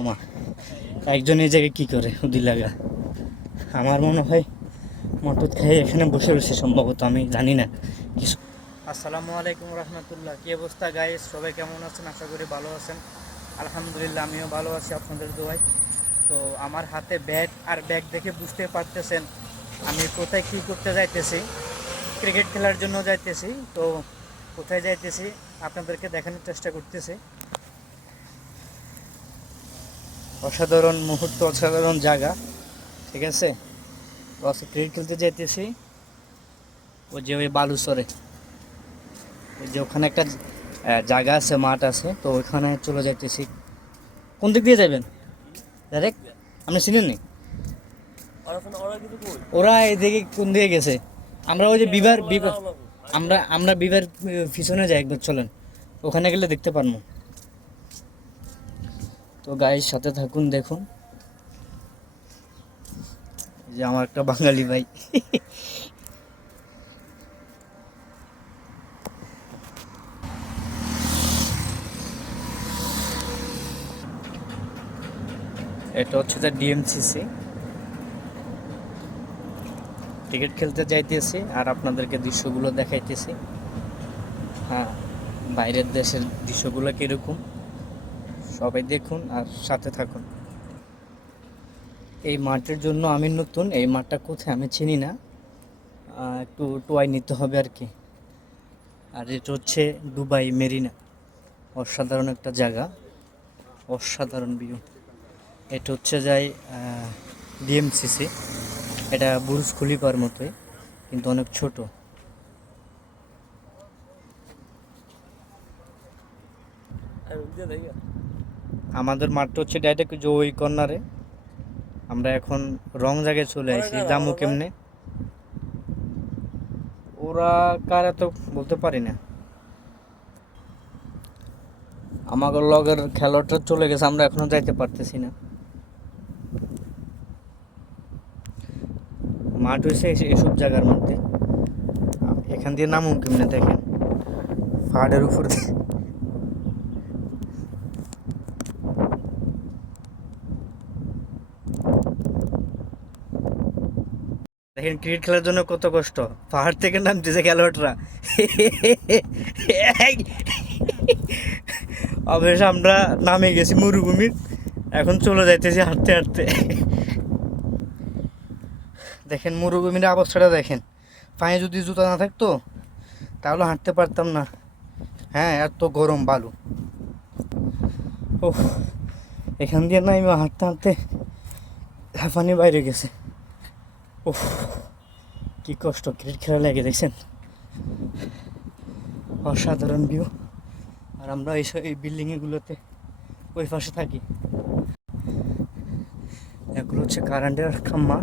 আমা একজন এই জায়গায় কী করে? উদি লাগা। আমার মনে হয় মটর খেয়ে এখানে বসে রয়েছে সম্ভবত, আমি জানি না। কিছু আসসালামু আলাইকুম রহমতুল্লাহ। কী অবস্থা গাইস সবাই কেমন আছেন? আশা করি ভালো আছেন। আলহামদুলিল্লাহ, আমিও ভালো আছি আপনাদের দোয়ায়। তো আমার হাতে ব্যাগ আর ব্যাগ দেখে বুঝতে পারতেছেন আমি কোথায় কী করতে যাইতেছি। ক্রিকেট খেলার জন্য যাইতেছি। তো কোথায় যাইতেছি? আপনাদেরকে দেখানোর চেষ্টা করতেছি। অসাধারণ মুহূর্ত, অসাধারণ জায়গা, ঠিক আছে? তো আজকে ক্রিকেট খেলতে যাইতেছি। ওই যে ওই বালুচরে। ওই যে ওখানে একটা জায়গা আছে, মাঠ আছে, তো ওইখানে চলে যাইতেছি। কোন দিক দিয়ে যাবেন ডাইরেক্ট আপনি চিনেন নি? ওরা এদিকে কোন দিকে গেছে? আমরা ওই যে বিবার আমরা আমরা বিবার পিছনে যাই, একবার চলেন। ওখানে গেলে দেখতে পারব। তো গায়ের সাথে থাকুন, দেখুন। যে আমার একটা বাঙালি ভাই। এটা হচ্ছে যে ডিএমসিসি ক্রিকেট খেলতে যাইতেছি আর আপনাদেরকে দৃশ্যগুলো দেখাইতেছি। হ্যাঁ বাইরের দেশের দৃশ্যগুলো কীরকম? সবাই দেখুন আর সাথে থাকুন। এই মাঠের জন্য আমি নতুন, এই মাঠটা কোথায় আমি চিনি না। একটু টোয়াই নিতে হবে আর কি। আর এটা হচ্ছে দুবাই, মেরিনা। অসাধারণ একটা জায়গা। অসাধারণ ভিউ এটা হচ্ছে যাই ডিএমসিসি এটা বুরুজ খলিফার মতোই, কিন্তু অনেক ছোট। আমাদের মাঠটা হচ্ছে ডাইরেক্ট যে ওই কর্নারে। আমরা এখন রং জায়গায় চলে আসি জামু কেমনে? ওরা কার এত বলতে পারি না। আমাদের লগের খেলোয়াড়টা চলে গেছে আমরা এখনও যাইতে পারতেছি না। মাঠ হয়েছে এসব জায়গার মধ্যে। এখান দিয়ে নামুন কেমনে দেখেন। পাহাড়ের উপর দিয়ে। দেখেন ক্রিকেট খেলার জন্য কত কষ্ট। পাহাড় থেকে নামতেছে খেলোয়াড়রা। অবশ্য আমরা নামে গেছি মরুভূমির। এখন চলে যাইতেছি হাঁটতে হাঁটতে। দেখেন মরুভূমির অবস্থাটা দেখেন। পায়ে যদি জুতা না থাকতো, তাহলে হাঁটতে পারতাম না। হ্যাঁ এত গরম বালু। ও এখান দিয়ে না আমি হাঁটতে হাঁটতে হাঁপানি বাইরে গেছে। উফ। কি কষ্ট ক্রিকেট খেলা লেগে, দেখছেন? অসাধারণ ভিউ আর আমরা এই এই বিল্ডিংগুলোতে ওই পাশে থাকি। এগুলো হচ্ছে কারেন্টের খাম্মা।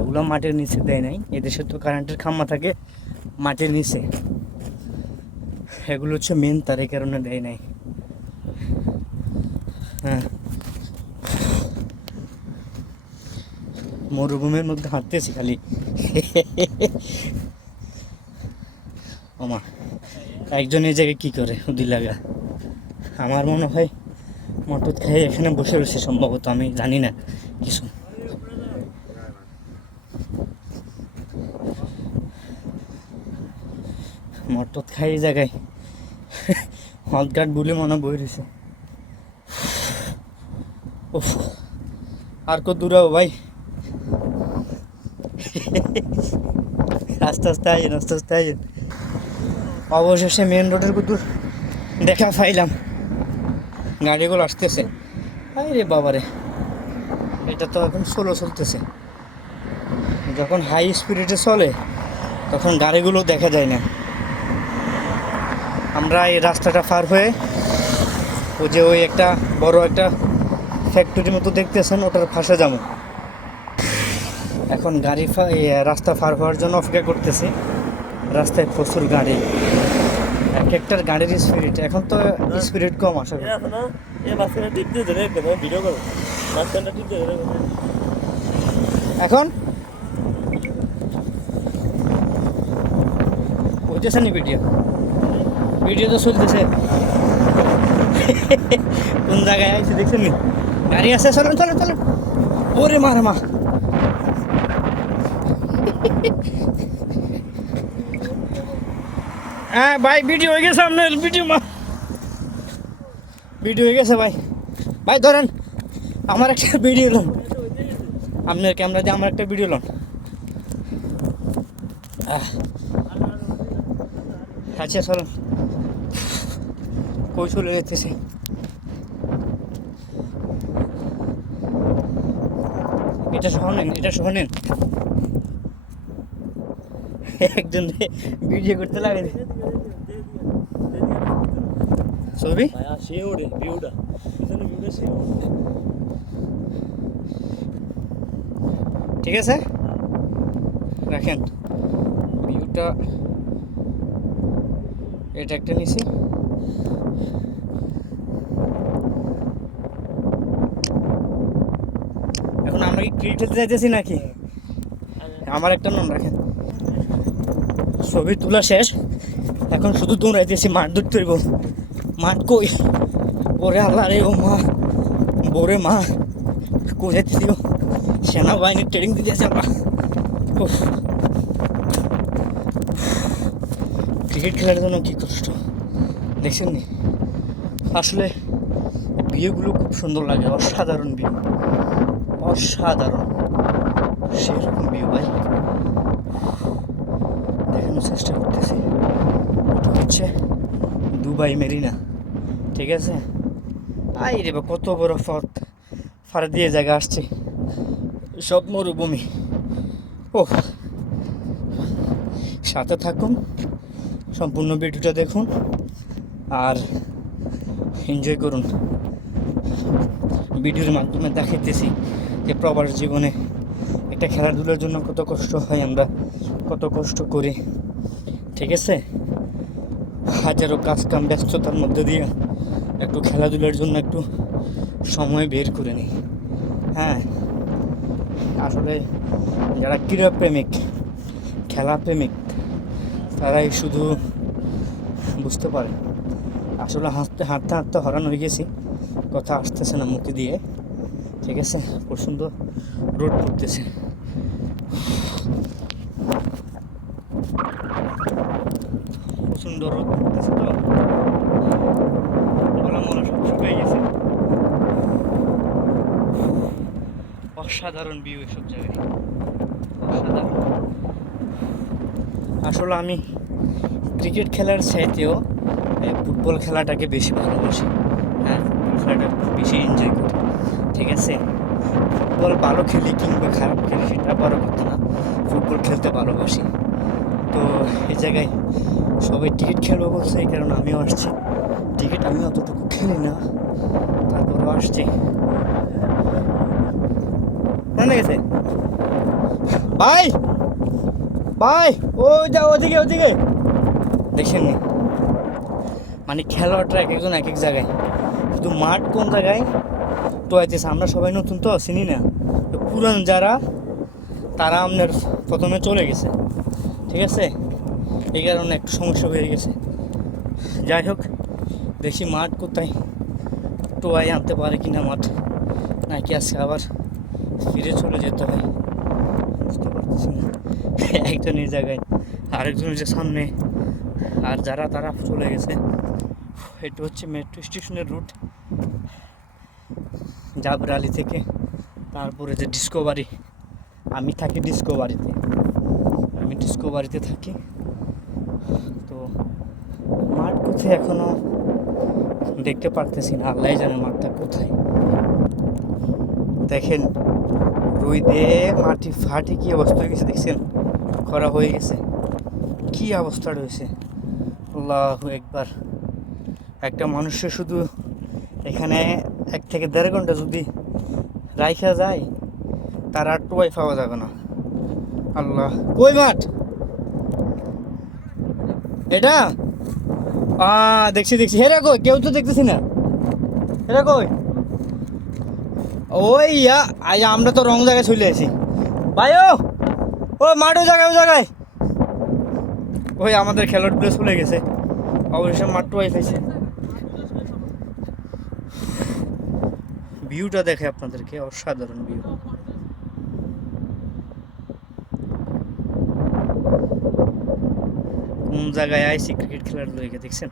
এগুলো মাটির নিচে দেয় নাই। এদেশে তো কারেন্টের খাম্মা থাকে মাটির নিচে। এগুলো হচ্ছে মেন তার এই কারণে দেয় নাই। হ্যাঁ। মরুভূমির মধ্যে হাঁটতেছি খালি। ওমা, একজন এই জায়গায় কী করে? উদি লাগা। আমার মনে হয় মটর খেয়ে এখানে বসে রয়েছে সম্ভবত, আমি জানি না কিছু। মটর খাই এই জায়গায় হলগাট বলে মনে বই রয়েছে। উফ, আর কত দূর হব ভাই? আস্তে আস্তে আইন আস্তে আস্তে আইন। অবশেষে মেন রোডের কুতুর দেখা পাইলাম। গাড়িগুলো আসতেছে। আরে বাবারে, এটা তো এখন সোলো চলতেছে। যখন হাই স্পিডে চলে, তখন গাড়িগুলো দেখা যায় না। আমরা এই রাস্তাটা পার হয়ে, ওই যে ওই একটা বড় একটা ফ্যাক্টরির মতো দেখতেছেন, ওটার ফাঁসে যাব। এখন গাড়ি ফা- রাস্তা পার হওয়ার জন্য অপেক্ষা করতেছি। রাস্তায় প্রচুর গাড়ি। এক একটার গাড়ির স্পিরিট এখন তো স্পিরিট কম করি। এখন? হইতেছে নি ভিডিও ভিডিও তো চলতেছে। কোন জায়গায় আইছে দেখছেন নি? গাড়ি আছে চলেন চলেন চলেন ওরে মারে মা হ্যাঁ ভাই ভিডিও হয়ে গেছে আপনার ভিডিও ভিডিও হয়ে গেছে, ভাই। ভাই, ধরেন, আমার একটা ভিডিও লোন। আপনার ক্যামেরা দিয়ে আমার একটা ভিডিও লোন। আচ্ছা চলুন। কই চলে যেতেছে এটা সহ নেন, এটা সহ নেন। একজন ভিডিও করতে লাগে। ছবি ভিউটা। ঠিক আছে? রাখেন। ভিউটা এটা একটা নিছি এখন আমরা কি ক্রিকেট খেলতে যাইতেছি নাকি? আমার একটা নাম রাখেন। ছবি তোলা শেষ। এখন শুধু দৌড়াইতেছি মাঠ ধরতে হইব। মাঠ কই? ওরে আল্লাহ রে ও মা। বোরে মা গো? সেনাবাহিনীর ট্রেনিং দিতে আছে আমরা। ক্রিকেট খেলার জন্য কি কষ্ট? দেখছেন নি? আসলে বিয়েগুলো খুব সুন্দর লাগে। অসাধারণ বিয়ে। অসাধারণ সেরকম বিয়ে ভাই দেখানোর চেষ্টা করতেছি ওটা হচ্ছে দুবাই, মেরিনা, ঠিক আছে? আই রে কত বড় ফর ফার দিয়ে জায়গা আসছে। সব মরুভূমি। ও সাথে থাকুন, সম্পূর্ণ ভিডিওটা দেখুন আর এনজয় করুন। ভিডিওর মাধ্যমে দেখাইতেছি যে প্রবাস জীবনে একটা খেলাধুলার জন্য কত কষ্ট হয় আমরা, কত কষ্ট করি, ঠিক আছে? হাজারো কাজ কাম ব্যস্ততার মধ্যে দিয়ে একটু খেলাধুলার জন্য একটু সময় বের করে নিই। হ্যাঁ আসলে যারা ক্রীড়া প্রেমিক খেলা প্রেমিক তারাই শুধু বুঝতে পারে। আসলে হাঁটতে হাঁটতে হাঁটতে হরান হয়ে গেছি, কথা আসতেছে না মুখে দিয়ে। ঠিক আছে প্রচণ্ড রোড পড়তেছে প্রচণ্ড রোদ পড়তেছে তো গলা মলা সব শুকিয়ে গেছে অসাধারণ ভিউ এসব জায়গায়। আসলে আমি ক্রিকেট খেলার চাইতেও ফুটবল খেলাটাকে বেশি ভালোবাসি। হ্যাঁ খেলাটা বেশি এনজয় করি। ঠিক আছে? ফুটবল ভালো খেলি কিংবা খারাপ খেলি সেটা বড় কথা না। ফুটবল খেলতে ভালোবাসি। তো এই জায়গায় সবাই টিকিট খেলব বলছে, এই কারণে আমিও আসছি। টিকিট আমি অতটুকু খেলি না। তারপরও আসছি। কেন গেছে ভাই ভাই ওই যা, ওদিকে ওদিকে। দেখছেন নি? মানে খেলোয়াড়টা এক একজন এক এক জায়গায়। শুধু মাঠ কোন জায়গায়? তো আইতেছে আমরা সবাই নতুন তো, চিনি না। তো পুরান যারা, তারা আপনার প্রথমে চলে গেছে। ঠিক আছে? এই কারণে একটু সমস্যা হয়ে গেছে। যাই হোক, দেখি মাঠ কোথায়। টোয়াই আনতে পারে কিনা মাঠ। নাকি আজকে আবার ফিরে চলে যেতে হয়। বুঝতে পারতেছি একজনের জায়গায় আরেকজনের যে সামনে, আর যারা, তারা চলে গেছে। এটা হচ্ছে মেট্রো স্টেশনের রুট জাবরালি থেকে, তারপরে যে ডিসকভারি আমি থাকি ডিসকভারিতে আমি ডিসকভারিতে থাকি। তো মাঠ কোথায় এখনও? দেখতে পারতেছি না। আল্লাহ জানে মাঠটা কোথায়। দেখেন, রুই দিয়ে মাটি ফাটি কি অবস্থা হয়ে গেছে দেখছেন? খরা হয়ে গেছে। কি অবস্থা রয়েছে? আল্লাহ একবার। একটা মানুষের শুধু এখানে এক থেকে দেড় ঘণ্টা যদি রাইখা যায়, তার আর টোয়াই পাওয়া যাবে না। আল্লাহ। কই মাঠ? এটা? দেখছি দেখছি। হেরা কই? কেউ তো দেখতেছি না। হেরা কই? ওই ইয়া, আজ আমরা তো রং জায়গায় চলে আসি। ভাই ও ও মাঠ ও জায়গায় ও জায়গায়। ওই আমাদের খেলোয়াড়গুলো চলে গেছে। অবশেষে মাঠটা ওয়াই খাইছে ভিউটা দেখে আপনাদেরকে, অসাধারণ ভিউ কোন জায়গায় আইসি ক্রিকেট খেলার লইগে, দেখছেন?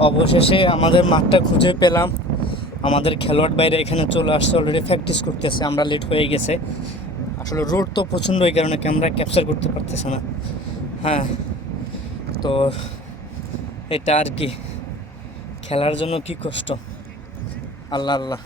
অবশেষে আমাদের মাঠটা খুঁজে পেলাম। আমাদের খেলোয়াড় বাইরে এখানে চলে আসছে অলরেডি প্র্যাকটিস করতেছে, আমরা লেট হয়ে গেছে। আসলে রোড তো প্রচণ্ড, এই কারণে ক্যামেরা ক্যাপচার করতে পারতেছে না। হ্যাঁ তো এটা আর কি। খেলার জন্য কি কষ্ট? আল্লাহ আল্লাহ।